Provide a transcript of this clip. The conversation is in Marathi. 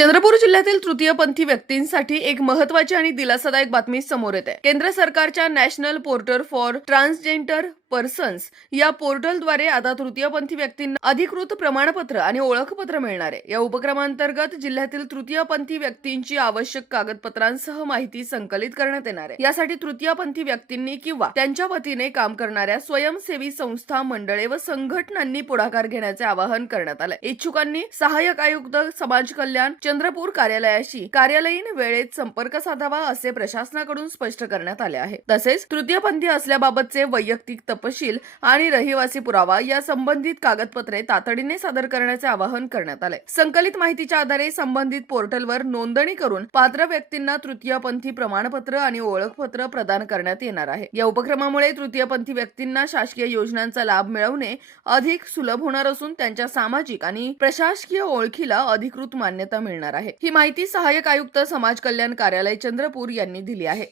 चंद्रपूर जिल्ह्यातील तृतीयपंथी व्यक्तींसाठी एक महत्त्वाची आणि दिलासादायक बातमी समोर येते. केंद्र सरकारच्या national portal for transgender persons या पोर्टलद्वारे आता तृतीयपंथी व्यक्तींना अधिकृत प्रमाणपत्र आणि ओळखपत्र मिळणार आहे. या उपक्रमांतर्गत जिल्ह्यातील तृतीयपंथी व्यक्तींची आवश्यक कागदपत्रांसह माहिती संकलित करण्यात येणार आहे. यासाठी तृतीयपंथी व्यक्तींनी किंवा त्यांच्या वतीने काम करणाऱ्या स्वयंसेवी संस्था, मंडळे व संघटनांनी पुढाकार घेण्याचे आवाहन करण्यात आले. इच्छुकांनी सहाय्यक आयुक्त समाज कल्याण चंद्रपूर कार्यालयाशी कार्यालयीन वेळेत संपर्क साधावा असे प्रशासनाकडून स्पष्ट करण्यात आले आहे. तसेच तृतीयपंथी असल्याबाबतचे वैयक्तिक तपशील आणि रहिवासी पुरावा या संबंधित कागदपत्रे तातडीने सादर करण्याचे आवाहन करण्यात आले. संकलित माहितीच्या आधारे संबंधित पोर्टलवर नोंदणी करून पात्र व्यक्तींना तृतीयपंथी प्रमाणपत्र आणि ओळखपत्र प्रदान करण्यात येणार आहे. या उपक्रमामुळे तृतीयपंथी व्यक्तींना शासकीय योजनांचा लाभ मिळवणे अधिक सुलभ होणार असून त्यांच्या सामाजिक आणि प्रशासकीय ओळखीला अधिकृत मान्यता मिळणार आहे. ही माहिती सहाय्यक आयुक्त समाज कल्याण कार्यालय चंद्रपूर यांनी दिली आहे.